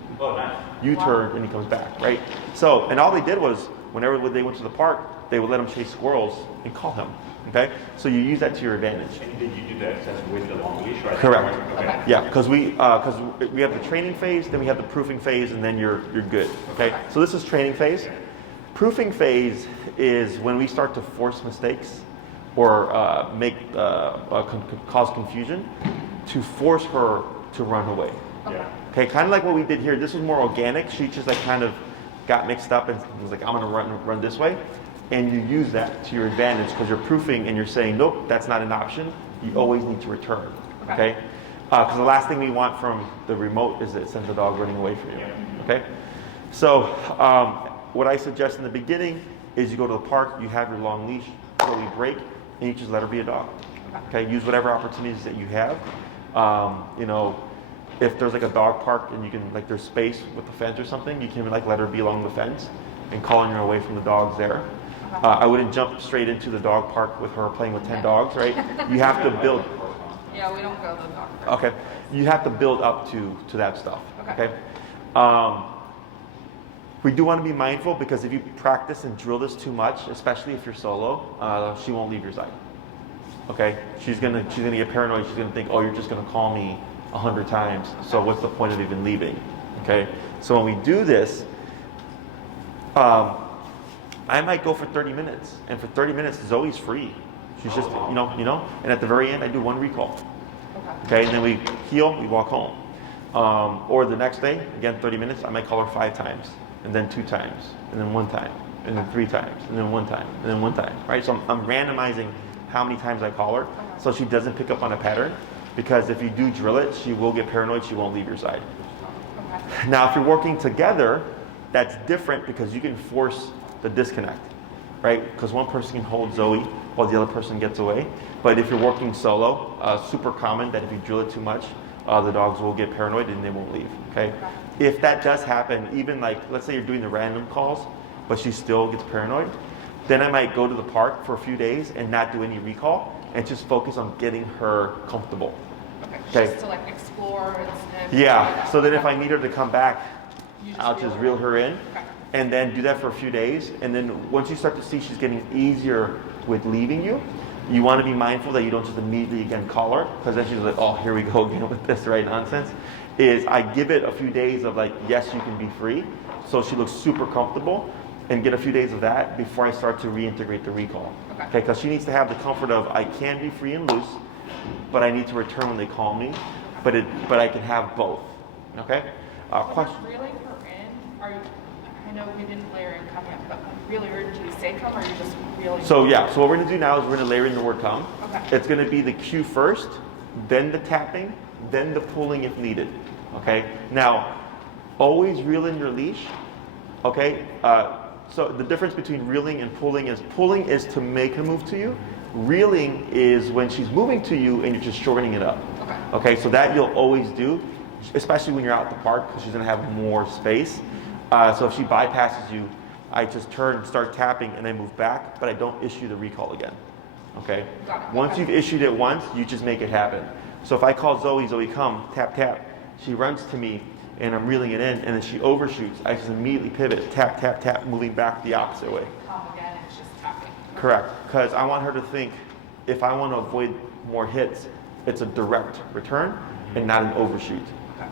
U-turned, and he comes back, right? So, and all they did was, whenever they went to the park, they would let him chase squirrels and call him, okay? So you use that to your advantage. And did you do that with the long leash, right? Correct. Okay. Yeah, because we have the training phase, then we have the proofing phase, and then you're good, okay? So this is training phase. Proofing phase is when we start to force mistakes or cause confusion to force her to run away. Yeah. Okay, kind of like what we did here. This was more organic. She just like kind of got mixed up and was like, I'm gonna run this way. And you use that to your advantage because you're proofing and you're saying, nope, that's not an option. You always need to return, okay? Because the last thing we want from the remote is that it sends the dog running away from you, okay? So what I suggest in the beginning is you go to the park, you have your long leash, slowly break, and you just let her be a dog, okay? Use whatever opportunities that you have. You know, if there's like a dog park and you can, like there's space with the fence or something, you can like let her be along the fence and calling her away from the dogs there. I wouldn't jump straight into the dog park with her playing with 10 dogs, right? You have to build. Yeah, we don't go to the dog park. Okay. You have to build up to that stuff, okay? We do want to be mindful because if you practice and drill this too much, especially if you're solo, she won't leave your side, okay? She's gonna get paranoid. She's gonna think, oh, you're just gonna call me 100 times, so what's the point of even leaving, okay? So when we do this, I might go for 30 minutes, and for 30 minutes, Zoe's free. She's just, you know, and at the very end, I do one recall, okay? And then we heal, we walk home. Or the next day, again, 30 minutes, I might call her 5 times, and then 2 times, and then 1 time, and then 3 times, and then 1 time, and then 1 time, right? So I'm randomizing how many times I call her, so she doesn't pick up on a pattern, because if you do drill it, she will get paranoid, she won't leave your side. Now, if you're working together, that's different because you can force the disconnect, right? Because one person can hold Zoe while the other person gets away. But if you're working solo, super common that if you drill it too much, the dogs will get paranoid and they won't leave, okay? If that does happen, even like, let's say you're doing the random calls, but she still gets paranoid, then I might go to the park for a few days and not do any recall and just focus on getting her comfortable. Okay. Just to like explore and sniff. Yeah, so then if I need her to come back, I'll just reel her in. Okay. And then do that for a few days. And then once you start to see she's getting easier with leaving you, you want to be mindful that you don't just immediately again call her, because then she's like, oh, here we go again with this right nonsense. Is I give it a few days of like, yes, you can be free. So she looks super comfortable, and get a few days of that before I start to reintegrate the recall. Okay, because she needs to have the comfort of I can be free and loose, but I need to return when they call me. But I can have both. Okay? Question. Reeling her in, I I know we didn't layer in come yet, but really, or do you say come or are you just really? So yeah, so what we're gonna do now is we're gonna layer in the word come. Okay. It's gonna be the cue first, then the tapping, then the pulling if needed. Okay. Now, always reel in your leash. Okay. So the difference between reeling and pulling is to make her move to you. Reeling is when she's moving to you and you're just shortening it up. Okay. Okay. So that you'll always do, especially when you're out at the park because she's gonna have more space. So if she bypasses you, I just turn, start tapping, and then move back, but I don't issue the recall again. Okay? Got it. Once Okay. you've issued it once, you just make it happen. So if I call Zoey, Zoey come, tap, tap, she runs to me, and I'm reeling it in, and then she overshoots. I just immediately pivot, tap, tap, tap, moving back the opposite way. Come again, it's just tapping. Correct. Because I want her to think, if I want to avoid more hits, it's a direct return and not an overshoot.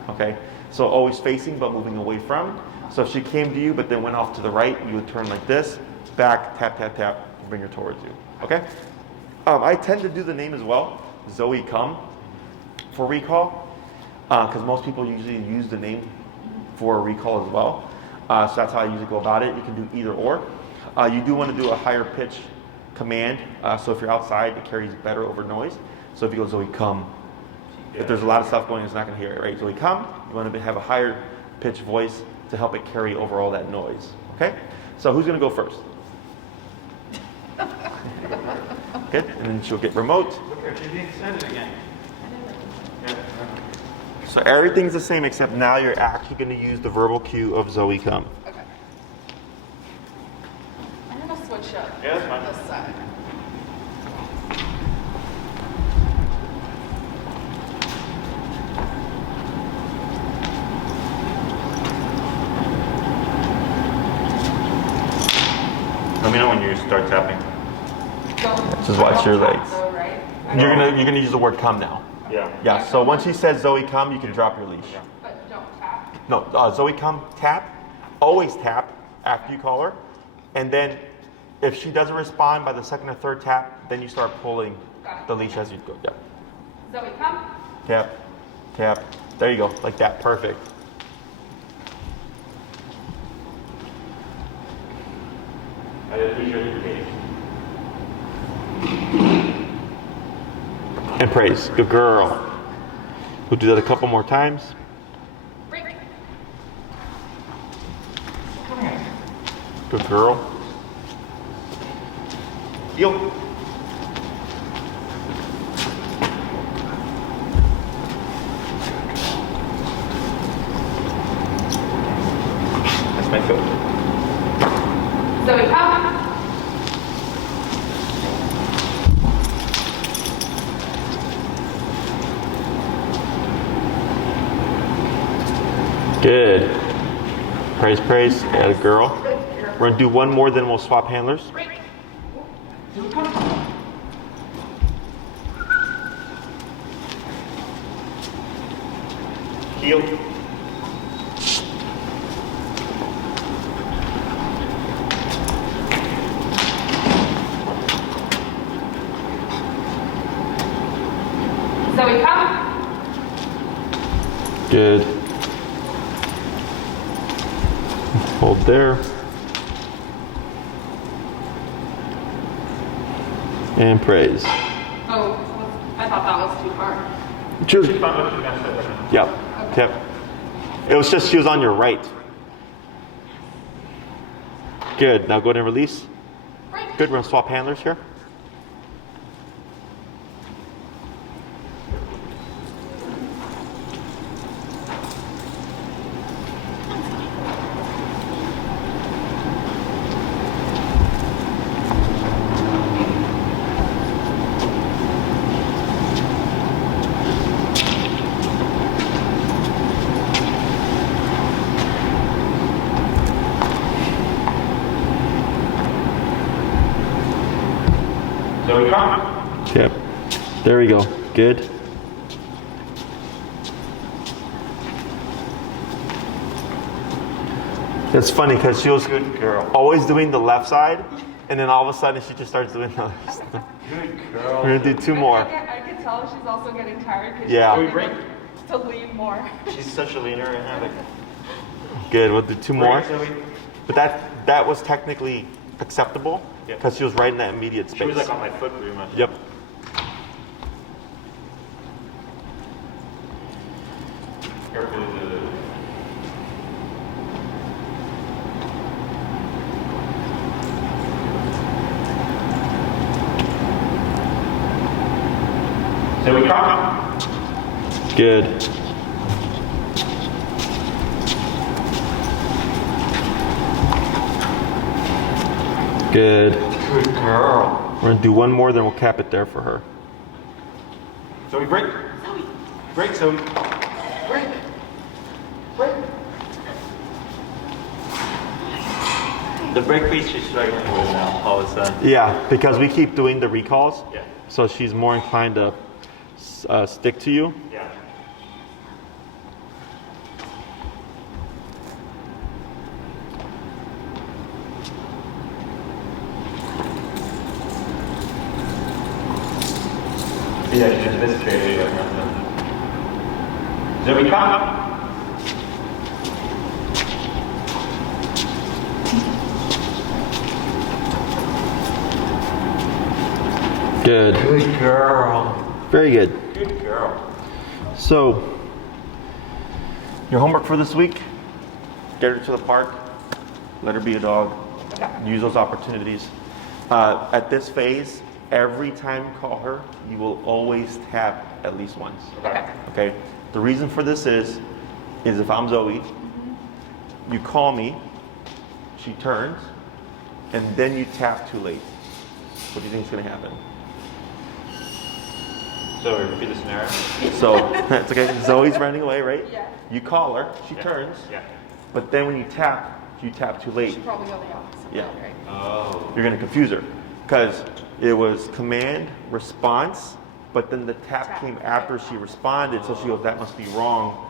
Okay? So always facing but moving away from. So if she came to you but then went off to the right, you would turn like this, back, tap, tap, tap, bring her towards you. Okay? I tend to do the name as well, Zoey come, for recall, because most people usually use the name for a recall as well. So that's how I usually go about it. You can do either or. You do want to do a higher pitch command. So if you're outside, it carries better over noise. So if you go Zoey come, if there's a lot of stuff going, it's not going to hear it, right? Zoey come, you want to have a higher pitch voice to help it carry over all that noise. Okay? So who's going to go first? Good. And then she'll get remote. Look here, she's being extended again. So everything's the same except now you're actually going to use the verbal cue of Zoey come. Okay. I'm gonna switch up. Yeah, that's fine. This side. Let me know when you start tapping. Just watch your legs. Though, right? You're gonna use the word come now. Yeah. Yeah. So once she says Zoey come, you can drop your leash. But don't tap. No, Zoey come, tap. Always tap after you call her, and then if she doesn't respond by the second or third tap, then you start pulling the leash as you go. Yeah. Zoey, come. Tap, tap. There you go, like that. Perfect. And praise. Good girl. We'll do that a couple more times. Break. Good girl. Heel. That's my foot. Zoey, come. Good. Praise, praise. Add a girl. We're gonna do one more, then we'll swap handlers. Break. Heel. Zoey, come. Good. Hold there. And praise. Oh, I thought that was too far. Choose. Yep. Tip. It was just she was on your right. Good. Now go ahead and release. Break. Good. We're gonna swap handlers here. So we come. Yep. There we go. Good. It's funny because she was Good girl. always doing the left side, and then all of a sudden she just starts doing the left side. Good girl. We're gonna do two more. I could tell she's also getting tired because Yeah. she's starting to lean more. She's such a leaner and havoc. Good. We'll do two more. Zoey. But that was technically acceptable because she was right in that immediate space. She was like on my foot pretty much. Yep. Careful with the... So we come. Good. Good. Good girl. We're gonna do one more, then we'll cap it there for her. Zoey, break. Break, Zoey. Break. Break. The break piece she's struggling with now, all of a sudden. Yeah, because we keep doing the recalls. Yeah. So she's more inclined to stick to you. Yeah. Yeah, she's just miscarried right now. Zoey, come. Good. Good girl. Very good. Good girl. So, your homework for this week, get her to the park, let her be a dog, use those opportunities. At this phase, every time you call her, you will always tap at least once. Okay? The reason for this is if I'm Zoey, you call me, she turns, and then you tap too late. What do you think is going to happen? So repeat the scenario. So, it's okay. Zoe's running away, right? Yeah. You call her, she turns, Yeah. but then when you tap too late. Should probably go the opposite Yeah. way, right? Oh. You're going to confuse her because it was command, response, but then the tap came after she responded, so she goes, that must be wrong,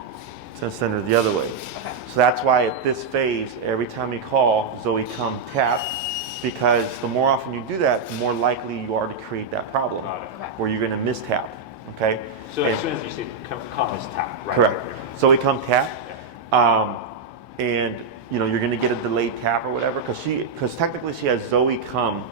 so send her the other way. Okay. So that's why at this phase, every time you call, Zoe, come tap, because the more often you do that, the more likely you are to create that problem Got it. Okay. where you're going to mistap. Okay? So And- as soon as you say come is tap, right? Correct. Zoe, come tap, and you're going to get a delayed tap or whatever, because technically she has Zoe come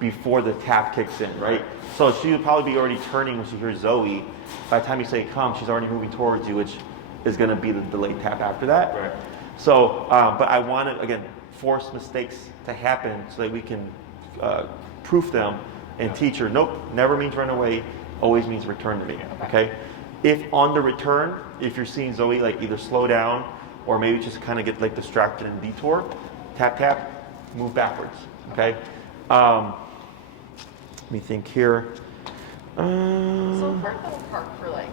before the tap kicks in, right? So she would probably be already turning when she hears Zoe. By the time you say come, she's already moving towards you, which is going to be the delayed tap after that. Right. So, but I want to again force mistakes to happen so that we can proof them and teach her. Nope, never means run away. Always means return to me. Okay. If on the return, if you're seeing Zoe like either slow down or maybe just kind of get like distracted and detour, tap tap, move backwards. Okay. Let me think here. So Bertha will park for like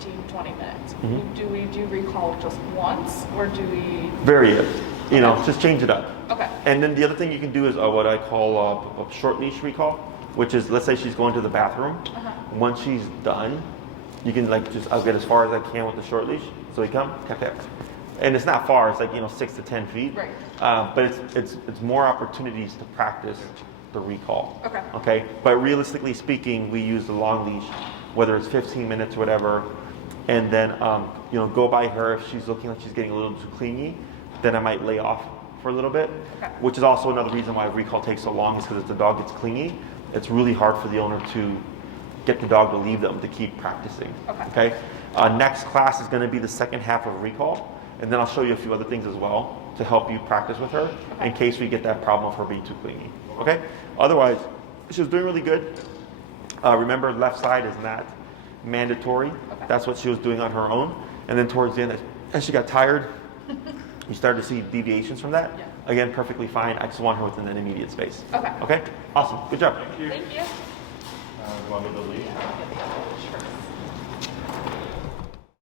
15, 20 minutes. Do we do recall just once or do we? Vary it. Just change it up. Okay. And then the other thing you can do is what I call a short leash recall, which is, let's say she's going to the bathroom. Once she's done, you can I'll get as far as I can with the short leash. So we come, tap tap. And it's not far, it's like 6 to 10 feet. Right. But it's more opportunities to practice the recall. Okay. Okay. But realistically speaking, we use the long leash, whether it's 15 minutes or whatever, and then go by her if she's looking like she's getting a little too clingy, then I might lay off for a little bit. Okay. Which is also another reason why recall takes so long, is because if the dog gets clingy, it's really hard for the owner to get the dog to leave them, to keep practicing. Okay. Next class is going to be the second half of recall, and then I'll show you a few other things as well to help you practice with her in case we get that problem of her being too clingy. Okay? Otherwise, she was doing really good. Remember, left side is not mandatory. That's what she was doing on her own. And then towards the end, as she got tired, you started to see deviations from that. Yeah. Again, perfectly fine. I just want her within that immediate space. Okay. Okay? Awesome. Good job. Thank you. Thank you. You want me to leave? Yeah, I'll get the other shirt.